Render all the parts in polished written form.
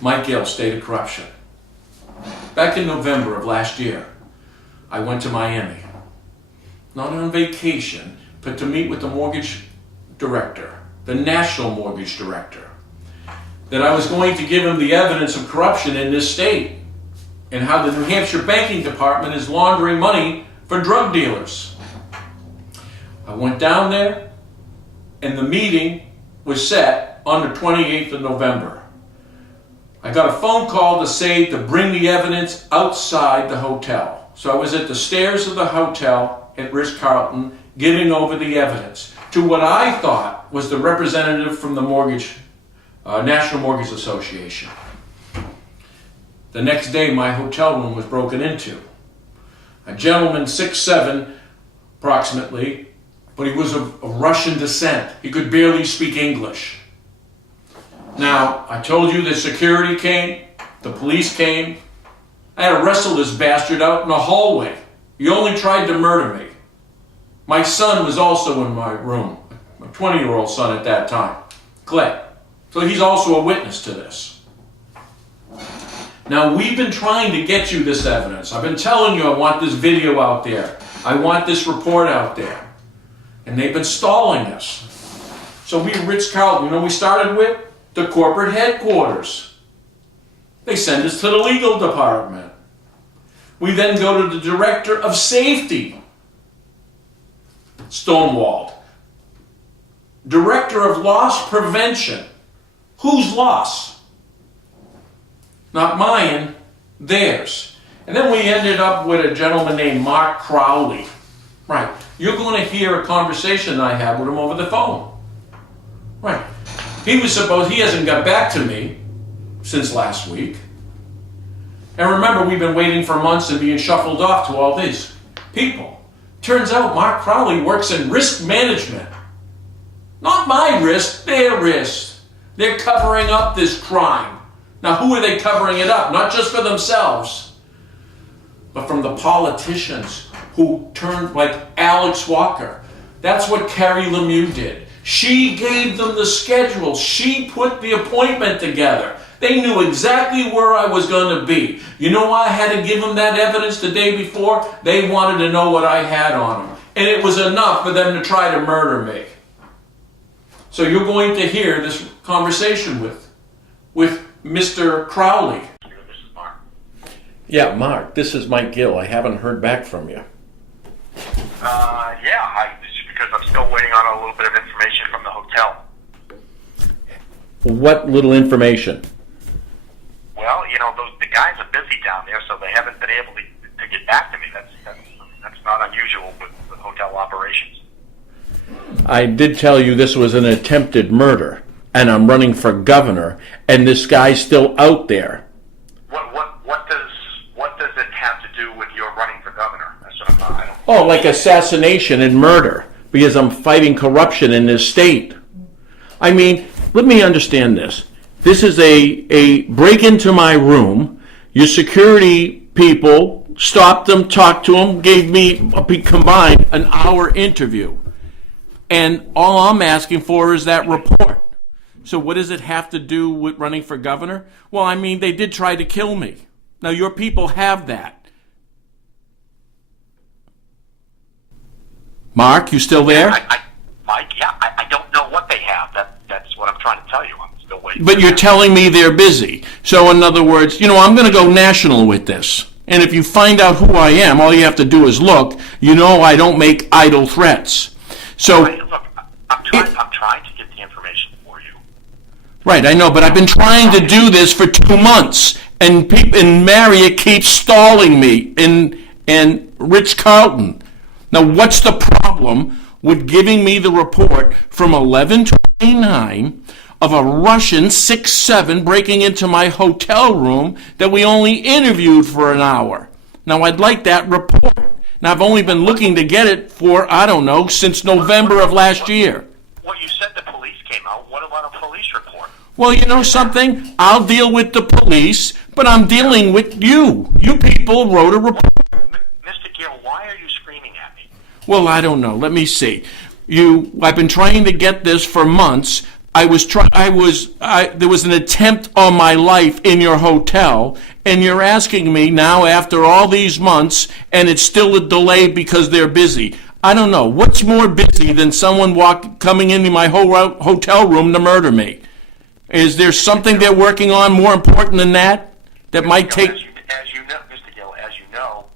Mike Gill, State of Corruption. Back in November of last year, I went to Miami. Not on vacation, but to meet with the mortgage director, the national mortgage director. That I was going to give him the evidence of corruption in this state and how the New Hampshire Banking Department is laundering money for drug dealers. I went down there and the meeting was set on the 28th of November. I got a phone call to say to bring the evidence outside the hotel. So I was at the stairs of the hotel at Ritz-Carlton giving over the evidence to what I thought was the representative from the National Mortgage Association. The next day, my hotel room was broken into. A gentleman, 6'7", approximately, but he was of Russian descent. He could barely speak English. Now, I told you that security came, the police came. I had to wrestle this bastard out in the hallway. He only tried to murder me. My son was also in my room, my 20-year-old son at that time, Clay. So he's also a witness to this. Now, we've been trying to get you this evidence. I've been telling you I want this video out there. I want this report out there. And they've been stalling us. So we, Ritz-Carlton, you know, we started with the corporate headquarters. They send us to the legal department. We then go to the director of safety, stonewalled. Director of loss prevention. Whose loss? Not mine, theirs. And then we ended up with a gentleman named Mark Crowley. Right. You're going to hear a conversation I had with him over the phone. Right. He hasn't got back to me since last week. And remember, we've been waiting for months and being shuffled off to all these people. Turns out Mark Crowley works in risk management. Not my risk, their risk. They're covering up this crime. Now, who are they covering it up? Not just for themselves, but from the politicians who turned like Alex Walker. That's what Carrie Lemieux did. She gave them the schedule. She put the appointment together. They knew exactly where I was going to be. You know why I had to give them that evidence the day before? They wanted to know what I had on them. And it was enough for them to try to murder me. So you're going to hear this conversation with Mr. Crowley. This is Mark. Yeah, Mark, this is Mike Gill. I haven't heard back from you. It's because I'm still waiting on a little bit of information from the hotel. What little information? Well, you know, the guys are busy down there, so they haven't been able to get back to me. That's not unusual with hotel operations. I did tell you this was an attempted murder, and I'm running for governor, and this guy's still out there. What does it have to do with your running for governor? That's what I don't. Oh, like assassination and murder, because I'm fighting corruption in this state. I mean, let me understand this. This is a break into my room. Your security people stopped them, talked to them, gave me a combined an hour interview. And all I'm asking for is that report. So what does it have to do with running for governor? Well, I mean, they did try to kill me. Now, your people have that. Mark, you still there? Mike, I don't know what they have. That's what I'm trying to tell you. I'm still waiting. But you're telling me they're busy. So in other words, I'm going to go national with this. And if you find out who I am, all you have to do is look. I don't make idle threats. So look, I'm trying to get the information for you. Right, I know, but I've been trying to do this for 2 months, and Marriott keeps stalling me in Ritz-Carlton. Now, what's the problem with giving me the report from 11/29 of a Russian 6'7" breaking into my hotel room that we only interviewed for an hour? Now, I'd like that report. Now, I've only been looking to get it for, since November of last year. Well, you said the police came out. What about a police report? Well, you know something? I'll deal with the police, but I'm dealing with you. You people wrote a report. Mr. Gill, why are you screaming at me? Well, I don't know. Let me see. I've been trying to get this for months, there was an attempt on my life in your hotel, and you're asking me now after all these months, and it's still a delay because they're busy. I don't know. What's more busy than someone coming into my hotel room to murder me? Is there something they're working on more important than that might take... As you know, Mr. Gill, as you know,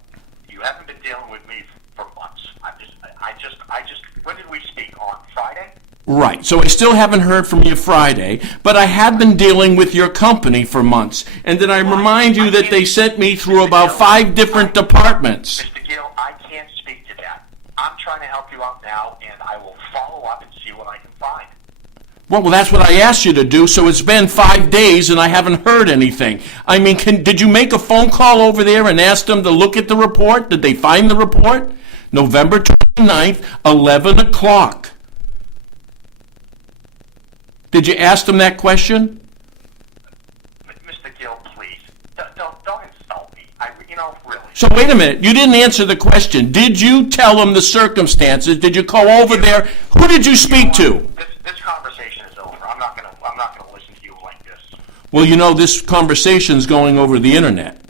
you haven't been dealing with me for months. When did we speak? On Friday? Right. So I still haven't heard from you Friday, but I have been dealing with your company for months. And did I remind you that they sent me through about 5 different departments? Mr. Gill, I can't speak to that. I'm trying to help you out now, and I will follow up and see what I can find. Well, that's what I asked you to do, so it's been 5 days and I haven't heard anything. I mean, did you make a phone call over there and ask them to look at the report? Did they find the report? November 29th, 11 o'clock. Did you ask them that question? Mr. Gill, please, don't insult me. Really. So wait a minute. You didn't answer the question. Did you tell them the circumstances? Did you go over there? Who did you speak to? This conversation is over. I'm not gonna listen to you like this. Well, this conversation's going over the internet.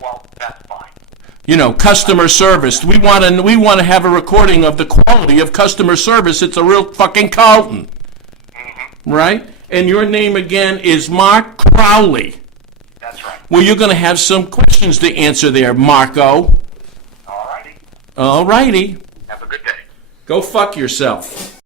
Well, that's fine. Customer service. We want to have a recording of the quality of customer service. It's a real fucking Carlton. Mm-hmm. Right? And your name again is Mark Crowley. That's right. Well, you're going to have some questions to answer there, Marco. All righty. All righty. Have a good day. Go fuck yourself.